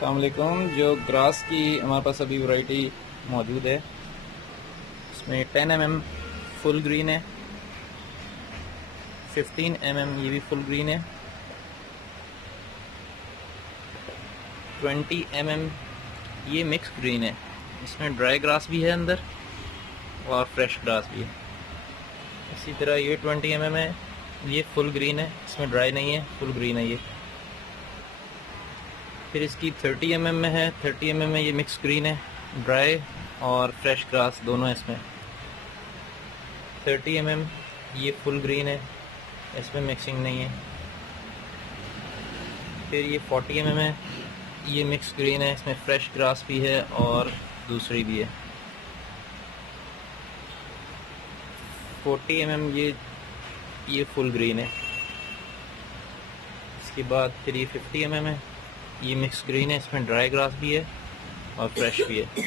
अस्सलाम वालेकुम। जो ग्रास की हमारे पास अभी वैरायटी मौजूद है, इसमें 10 mm फुल ग्रीन है, 15 mm ये भी फुल ग्रीन है, 20 mm ये मिक्स ग्रीन है। इसमें ड्राई ग्रास भी है अंदर और फ्रेश ग्रास भी है। इसी तरह ये 20 mm है, ये फुल ग्रीन है, इसमें ड्राई नहीं है, फुल ग्रीन है ये। फिर इसकी 30 mm में है, 30 mm में ये मिक्स ग्रीन है, ड्राई और फ्रेश ग्रास दोनों है इसमें। 30 mm ये फुल ग्रीन है, इसमें मिक्सिंग नहीं है। फिर ये 40 mm है, ये मिक्स ग्रीन है, इसमें फ्रेश ग्रास भी है और दूसरी भी है। 40 mm ये फुल ग्रीन है। इसके बाद फिर ये 50 mm है, ये मिक्स ग्रीन है, इसमें ड्राई ग्रास भी है और फ्रेश भी है।